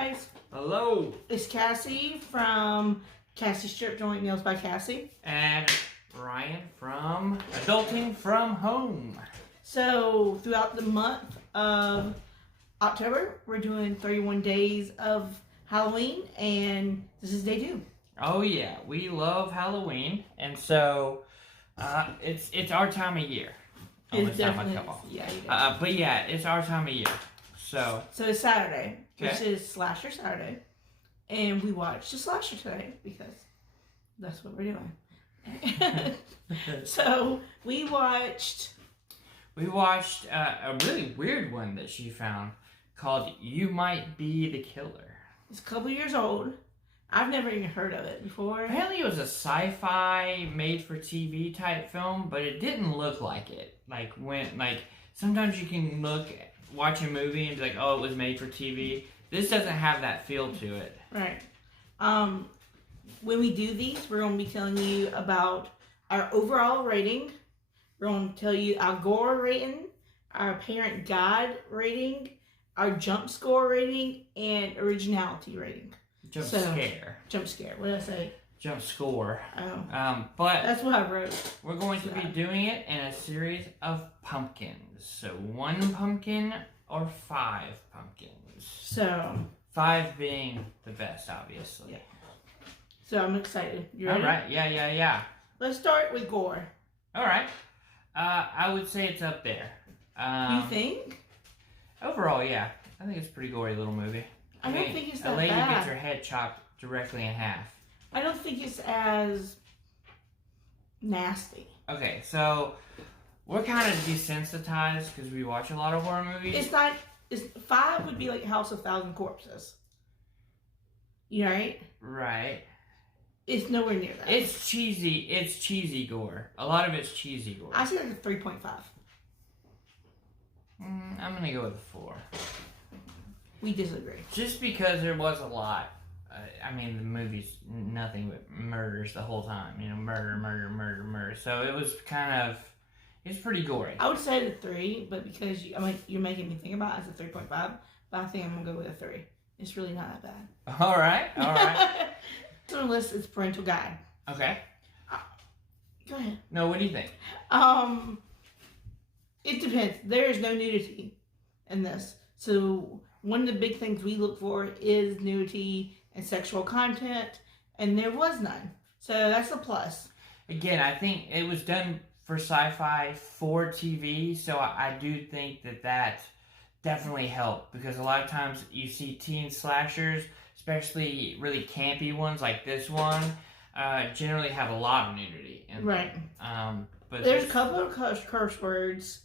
guys. Hello. It's Cassie from Cassi Strip Joint Nails by Cassie. And Ryan from Adulting from Home. So throughout the month of October, we're doing 31 days of Halloween, and this is day 2. Oh yeah, we love Halloween, and so it's our time of year. It's definitely but yeah, it's our time of year. So it's Saturday, okay. which is Slasher Saturday, and we watched the Slasher today because that's what we're doing. So we watched a really weird one that she found called "You Might Be the Killer." It's a couple years old. I've never even heard of it before. Apparently it was a sci-fi made-for-TV type film, but it didn't look like it. Sometimes you can watch a movie and be like, oh, it was made for TV. This doesn't have that feel to it. Right. When we do these, we're going to be telling you about our overall rating. We're going to tell you our Gore rating, our parent guide rating, our jump score rating, and originality rating. Jump scare. What did I say? Jump score. Oh. But that's what I wrote. We're going to be doing it in a series of pumpkins. So 1 pumpkin or 5 pumpkins. So 5 being the best, obviously. Yeah. So I'm excited. You ready? All right. Yeah. Let's start with Gore. All right. I would say it's up there. You think? Overall, yeah. I think it's a pretty gory little movie. I don't think it's that bad. A lady gets her head chopped directly in half. I don't think it's as nasty. Okay, so we're kind of desensitized because we watch a lot of horror movies. It's not. 5 would be like House of Thousand Corpses. You right? Right. It's nowhere near that. It's cheesy. It's cheesy gore. A lot of it's cheesy gore. I say like a 3.5. I'm gonna go with a 4. We disagree. Just because there was a lot. I mean, the movie's nothing but murders the whole time. You know, murder. So it was it's pretty gory. I would say the 3, but because you're making me think about it, it's a 3.5. But I think I'm gonna go with a 3. It's really not that bad. All right. So unless it's parental guide. Okay. Go ahead. No, what do you think? It depends. There is no nudity in this. So one of the big things we look for is nudity and sexual content, and there was none. So that's a plus. Again, I think it was done for sci-fi for TV, so I do think that definitely helped, because a lot of times you see teen slashers, especially really campy ones like this one, generally have a lot of nudity. Right. But there's a couple of curse words.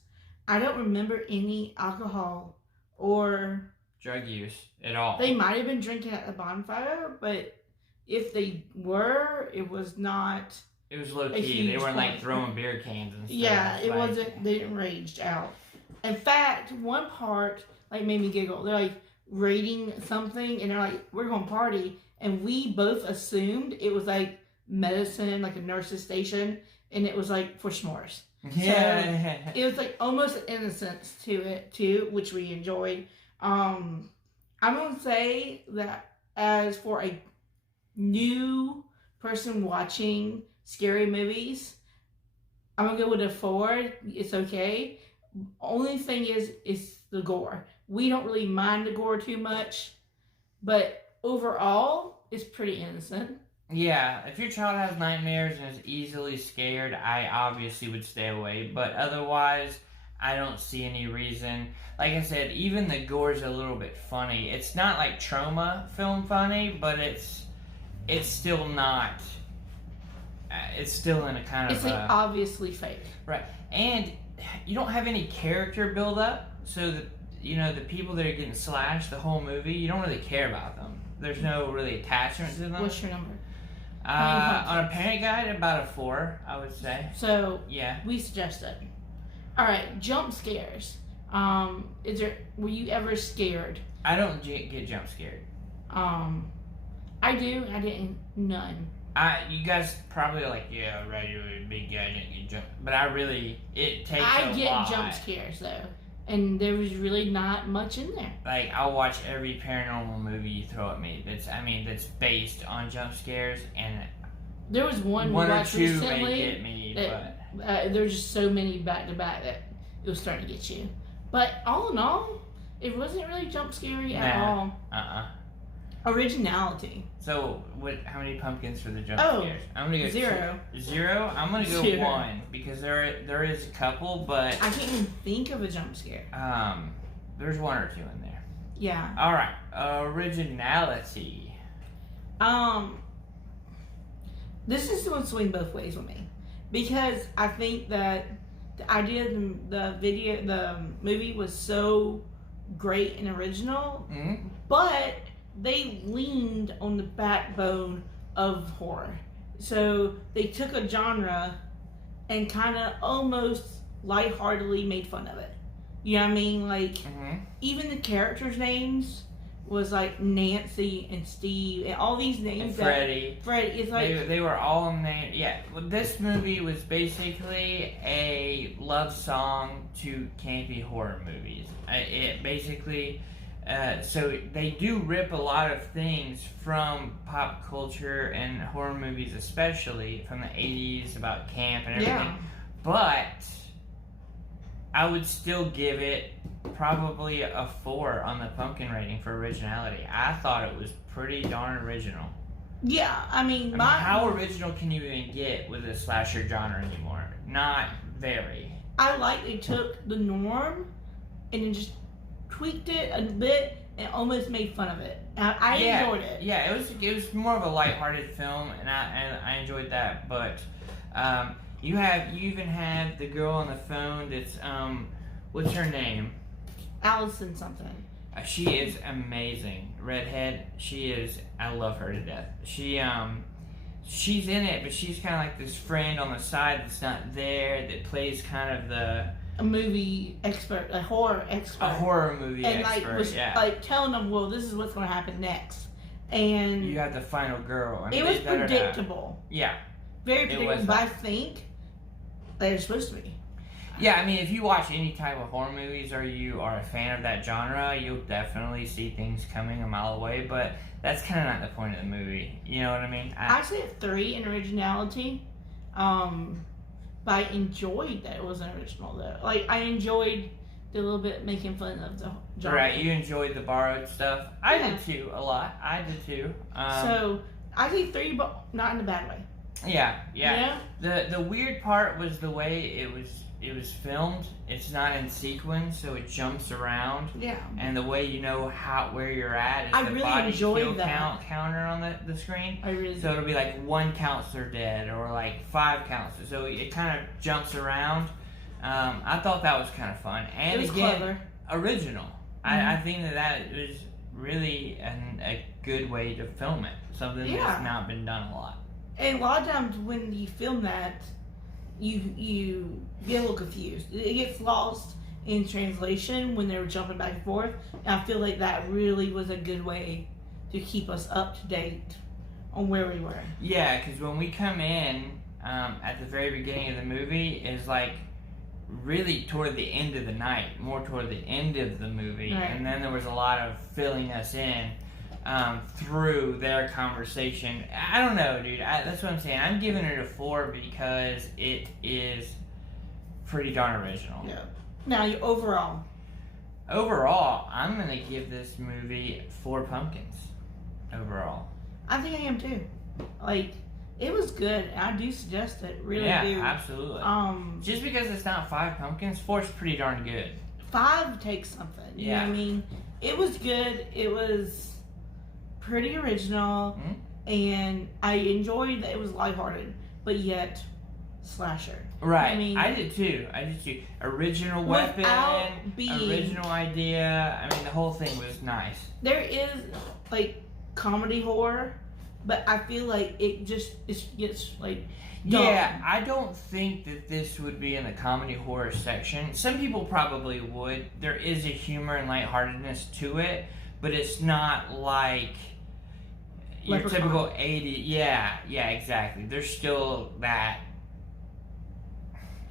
I don't remember any alcohol or drug use at all. They might have been drinking at the bonfire, but if they were, it was not. It was low key. They weren't like throwing beer cans and stuff. Yeah, it wasn't. They didn't rage out. In fact, one part made me giggle. They're like raiding something, and they're like, "We're going to party," and we both assumed it was like medicine, like a nurse's station, and it was like for s'mores. Yeah. So it was like almost an innocence to it too, which we enjoyed. I'm gonna say that as for a new person watching scary movies, I'm gonna go with a 4. It's okay. Only thing is the gore. We don't really mind the gore too much, but overall, it's pretty innocent. Yeah, if your child has nightmares and is easily scared, I obviously would stay away. But otherwise, I don't see any reason. Like I said, even the gore's a little bit funny. It's not like trauma film funny, but it's still not. It's still in a kind of. It's like obviously fake. Right, and you don't have any character build up, so that the people that are getting slashed the whole movie, you don't really care about them. There's no really attachment to them. What's your number? On a parent guide, about a 4, I would say. So yeah, we suggest it. All right, jump scares. Were you ever scared? I don't get jump scared. I do. I didn't. None. You guys probably are like, yeah, right, you're a big guy, didn't get jump. But it takes a lot. I get jump scares though. and there was really not much in there. Like, I'll watch every paranormal movie you throw at me. That's based on jump scares, and there was one or watched two recently may get me, that, there's just so many back to back that it was starting to get you. But all in all, it wasn't really jump scary at all. Originality. So, how many pumpkins for the jump scares? I'm gonna go 0. 0? I'm gonna go 0. 1 because there is a couple, but I can't even think of a jump scare. There's 1 or 2 in there. Yeah. All right, originality. This is going to swing both ways with me because I think that the idea of the movie was so great and original, but they leaned on the backbone of horror. So they took a genre and kind of almost lightheartedly made fun of it. You know what I mean? Like, even the characters' names was like Nancy and Steve and all these names. And Freddie. It's like they were all named. Yeah, well, this movie was basically a love song to campy horror movies. It basically, so they do rip a lot of things from pop culture and horror movies, especially from the 80s about camp and everything. Yeah. But I would still give it probably a 4 on the pumpkin rating for originality. I thought it was pretty darn original. Yeah, I mean how original can you even get with a slasher genre anymore? Not very. I like they took the norm and then just tweaked it a bit and almost made fun of it. I enjoyed it. Yeah, it was more of a lighthearted film, and I enjoyed that. But you even have the girl on the phone that's what's her name? Allison something. She is amazing. Redhead. She is. I love her to death. She's in it, but she's kind of like this friend on the side that's not there, that plays kind of a movie expert, a horror expert, a horror movie and expert, like was like telling them, well, this is what's going to happen next, and you have the final girl. I mean, it was predictable. Yeah, very predictable. But I think they're supposed to be. Yeah, I mean, if you watch any type of horror movies or you are a fan of that genre, you'll definitely see things coming a mile away, but that's kind of not the point of the movie. You know what I mean? I say a 3 in originality, but I enjoyed that it wasn't original, though. Like, I enjoyed the little bit making fun of the genre. Right, you enjoyed the borrowed stuff. I did too, a lot. I did too. So, I say 3, but not in a bad way. Yeah. You know? The weird part was the way it was filmed. It's not in sequence, so it jumps around. Yeah. And the way you know where you're at is I the really body kill that. counter on the screen. I really So it'll be like 1 counts they're dead, or like 5 counts. So it kind of jumps around. I thought that was kind of fun. And it was again, clever. Original. I think that was really a good way to film it. Something that's not been done a lot. And a lot of times when you film that, you get a little confused. It gets lost in translation when they were jumping back and forth. And I feel like that really was a good way to keep us up to date on where we were. Yeah, because when we come in at the very beginning of the movie is like really toward the end of the night, more toward the end of the movie. Right. And then there was a lot of filling us in through their conversation. I don't know, dude. That's what I'm saying. I'm giving it a 4 because it is pretty darn original. Yeah. Now, overall. Overall, I'm going to give this movie 4 pumpkins. Overall. I think I am too. Like, it was good. I do suggest it. Really do. Yeah, absolutely. Just because it's not 5 pumpkins, 4 is pretty darn good. 5 takes something. You know what I mean? It was good. It was pretty original, and I enjoyed that it was lighthearted, but yet slasher. Right. I mean, I did too. Original weapon, original idea. I mean, the whole thing was nice. There is like comedy horror, but I feel like it gets like dumb. Yeah, I don't think that this would be in the comedy horror section. Some people probably would. There is a humor and lightheartedness to it, but it's not like your typical 80. Yeah, exactly. There's still that.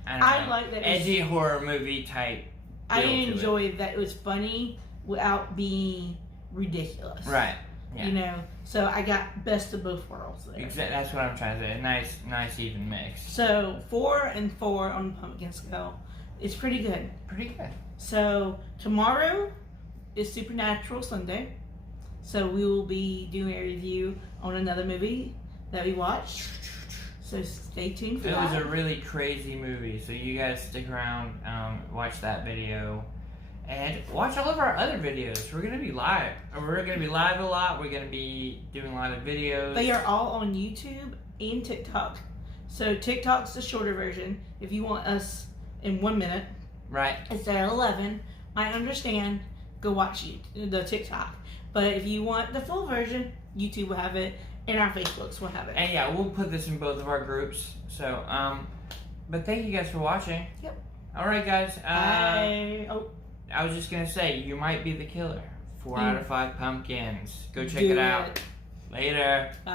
I don't know, like that edgy horror movie type I enjoyed that it was funny without being ridiculous. Right. Yeah. You know, so I got best of both worlds there. Exactly. That's what I'm trying to say. A nice even mix. So 4 and 4 on the pumpkin scale. It's pretty good. Pretty good. So tomorrow is Supernatural Sunday. So we will be doing a review on another movie that we watched. So stay tuned for that. It was a really crazy movie. So you guys stick around, watch that video. And watch all of our other videos. We're going to be live. We're going to be live a lot. We're going to be doing a lot of videos. They are all on YouTube and TikTok. So TikTok's the shorter version. If you want us in 1 minute, right, instead of 11, I understand. Go watch the TikTok. But if you want the full version, YouTube will have it, and our Facebooks will have it. And yeah, we'll put this in both of our groups. So, but thank you guys for watching. Yep. All right, guys. I was just gonna say, you might be the killer. 4 out of 5 pumpkins. Go check Do it out. it. Later. Bye.